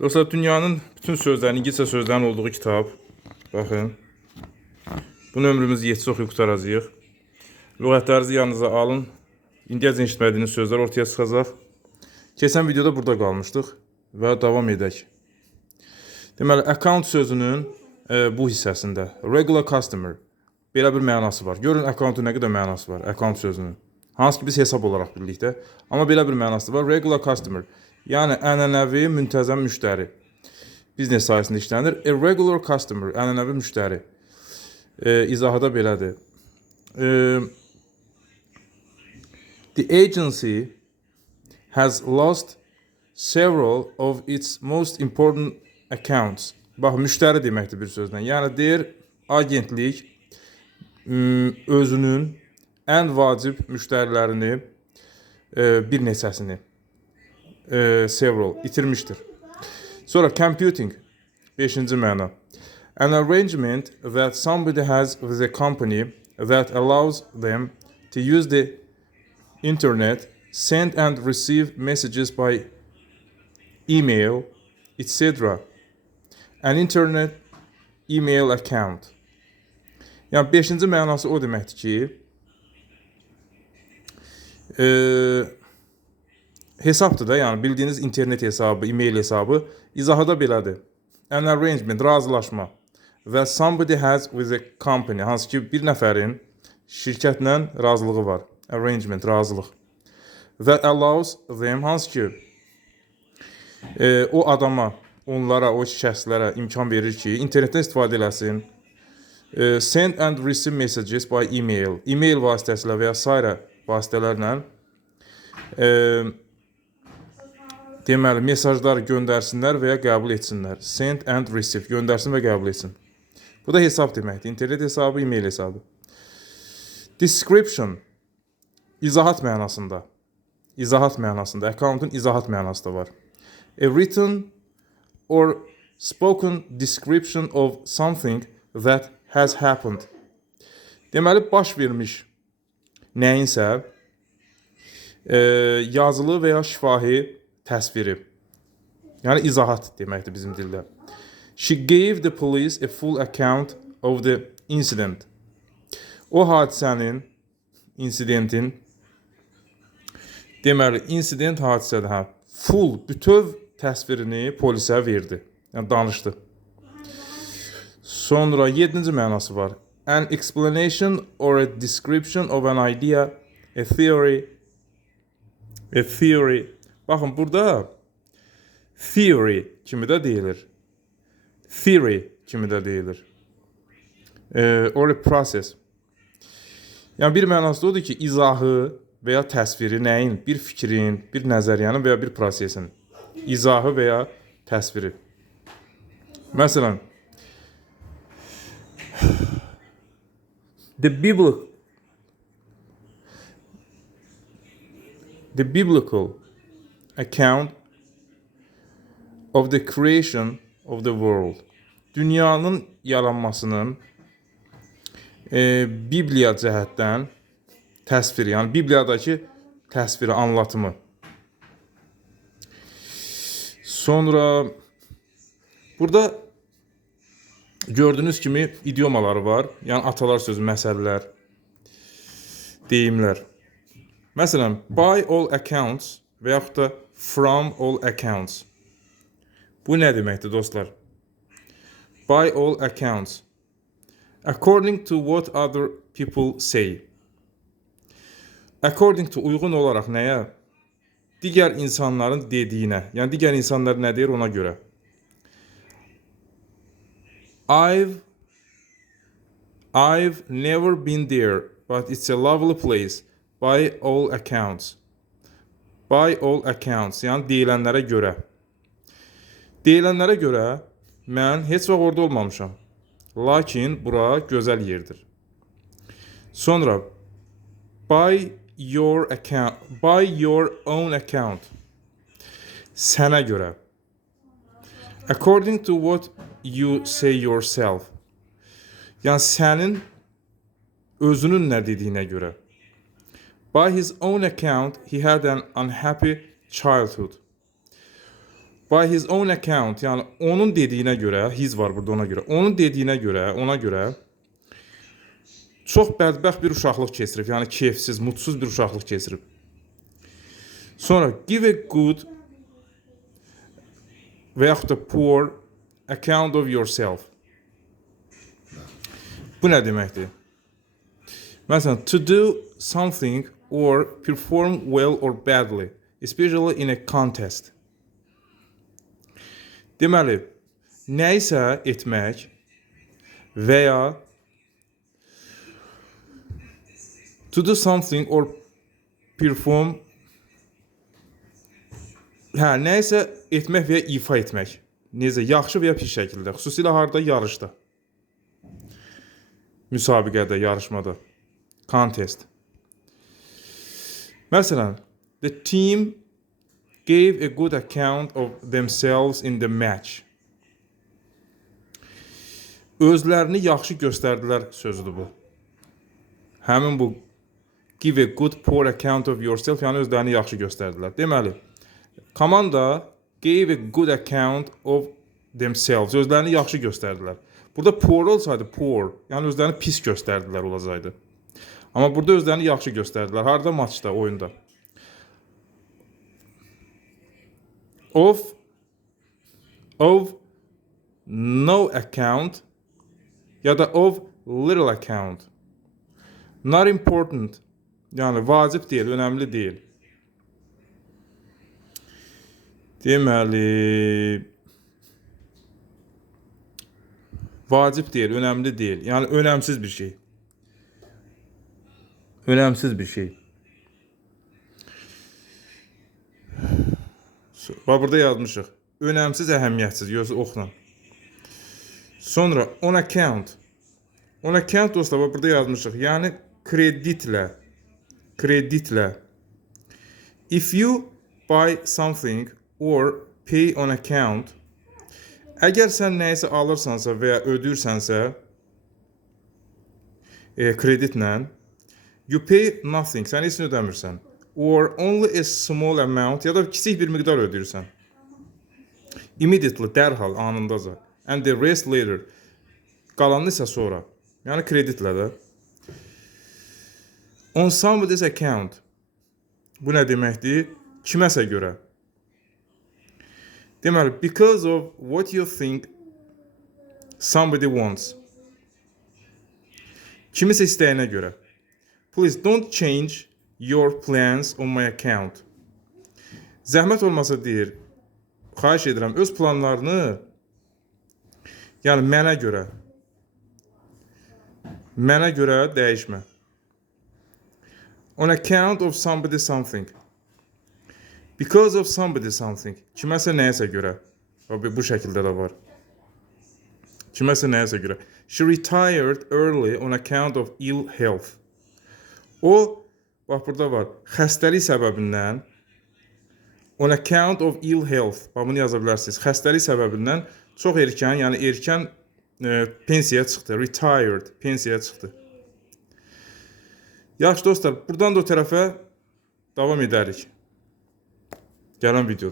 Dostlar, dünyanın bütün sözlərinin, İngilizce sözlərin olduğu kitab. Baxın. Bu nömrümüz 7 çox qurtaracağıq. Lüğətlərinizi yanınıza alın. İndiyəcə eşitmədiyiniz sözlər ortaya çıxacaq. Keçən videoda burada qalmışdıq və davam edək. Deməli, account sözünün bu hissəsində regular customer belə bir mənası var. Görün, accountun nə qədər mənası var, account sözünün. Hansı ki biz hesab olaraq birlikdə. Amma belə bir mənası var, regular customer. Yəni, ənənəvi, müntəzəm müştəri. Biznes sayəsində işlənir. A regular customer, ənənəvi müştəri. İzahı da belədir. The agency has lost several of its most important accounts. Bax, müştəri deməkdir bir sözlə. Yəni, deyir, agentlik özünün ən vacib müştərilərini bir neçəsini several itirmişdir. Sonra computing 5-ci məna. An arrangement that somebody has with a company that allows them to use the internet, send and receive messages by email, etc. An internet email account. Yəni 5-ci mənası o deməkdir ki, hesabdır da, yəni bildiyiniz internet hesabı, e-mail hesabı. İzahı da belədir. An arrangement, razılaşma. Və somebody has with a company, hansı ki bir nəfərin şirkətlə razılığı var. Arrangement, razılıq. That allows them, hansı ki o adama, onlara, o şəxslərə imkan verir ki, internetdən istifadə eləsin. Send and receive messages by email. E-mail vasitəsilə və ya sairə vasitələrlə deməli, mesajlar göndərsinlər və ya qəbul etsinlər. Send and receive, göndərsin və qəbul etsin. Bu da hesab deməkdir. İnternet hesabı, e-mail hesabı. Description, izahat mənasında. İzahat mənasında. Account'un izahat mənası da var. A written or spoken description of something that has happened. Deməli, baş vermiş nəyinsə yazılı və ya şifahi təsviri. Yəni, izahat deməkdir bizim dildə. She gave the police a full account of the incident. O hadisənin, insidentin, deməli, insident hadisədə, full, bütöv təsvirini polisə verdi. Yəni, danışdı. Sonra 7-ci mənası var. An explanation or a description of an idea, a theory. Baxın, burada theory kimi də deyilir. Theory kimi də deyilir. Or a process. Yəni, bir mənası odur ki, izahı və ya təsviri nəyin? Bir fikrin, bir nəzəriyyənin və ya bir prosesin. İzahı və ya təsviri. Məsələn, The biblical account of the creation of the world. Dünyanın yaranmasının Bibliya cəhətdən təsviri, yəni Bibliyadakı təsviri, anlatımı. Sonra burada gördüyünüz kimi idiomaları var. Yəni atalar sözü, məsəllər, deyimlər. Məsələn, by all accounts və yaxud da from all accounts. Bu nə deməkdir, dostlar? By all accounts. According to what other people say. According to, uyğun olaraq nəyə? Digər insanların dediyinə. Yəni, digər insanlar nə deyir ona görə. I've never been there, but it's a lovely place. By all accounts. By all accounts, yəni deyilənlərə görə. Deyilənlərə görə mən heç vaxt orada olmamışam. Lakin bura gözəl yerdir. Sonra by your own account. Sənə görə. According to what you say yourself. Yəni sənin özünün nə dediyinə görə. By his own account, he had an unhappy childhood. By his own account, yəni onun dediyinə görə, his var burada ona görə. Onun dediyinə görə, ona görə çox bədbəxt bir uşaqlıq keçirib. Yəni keyfsiz, mutsuz bir uşaqlıq keçirib. Sonra give a good və yaxud da poor account of yourself. Bu nə deməkdir? Məsələn, to do something or perform well or badly, especially in a contest. Deməli, nəyisə etmək və ya to do something or perform nəyisə etmək və ya ifa etmək. Necə? Yaxşı və ya pis şəkildə. Xüsusilə harda? Yarışda. Müsabiqədə, yarışmada. Contest. Məsələn, the team gave a good account of themselves in the match. Özlərini yaxşı göstərdilər sözüdür bu. Həmin bu give a good poor account of yourself, yəni özlərini yaxşı göstərdilər. Deməli, komanda gave a good account of themselves. Özlərini yaxşı göstərdilər. Burada poor olsaydı poor, yəni özlərini pis göstərdilər olacaqdı. Amma burada özlərini yaxşı göstərdilər. Harda? Maçda, oyunda. Of no account ya da of little account. Not important. Yəni vacib deyil, önəmli deyil. Deməli, vacib deyil, önəmli deyil. Yəni önəmsiz bir şey. Önəmsiz bir şey. Bax, burada yazmışıq. Önəmsiz, əhəmiyyətsiz. Yoxsa oxla. Sonra on account. On account dostlar, bax, burada yazmışıq. Yəni kreditlə. Kreditlə. If you buy something or pay on account, əgər sən nəyisə alırsansa və ya ödürsənsə kreditlə, you pay nothing, sən heç nə ödəmirsən. Or only a small amount, ya da kiçik bir miqdar ödəyirsən. Immediately, dərhal, anındaca. And the rest later. Qalanını isə sonra. Yəni kreditlə də. On somebody's account. Bu nə deməkdir? Kiməsə görə. Deməli, because of what you think somebody wants. Kimisə istəyinə görə. Please don't change your plans on my account. Zəhmət olmasa deyir, xahiş edirəm, öz planlarını, yəni mənə görə dəyişmə. On account of somebody something. Because of somebody something. Kiməsə nəyəsə görə. Bu şəkildə də var. Kiməsə nəyəsə görə. She retired early on account of ill health. O, bax burada var, xəstəlik səbəbindən, on account of ill health, bax bunu yaza bilərsiniz, xəstəlik səbəbindən çox erkən, yəni erkən pensiyaya çıxdı, retired, pensiyaya çıxdı. Yaxşı dostlar, buradan da o tərəfə davam edərik. Gələn videoda.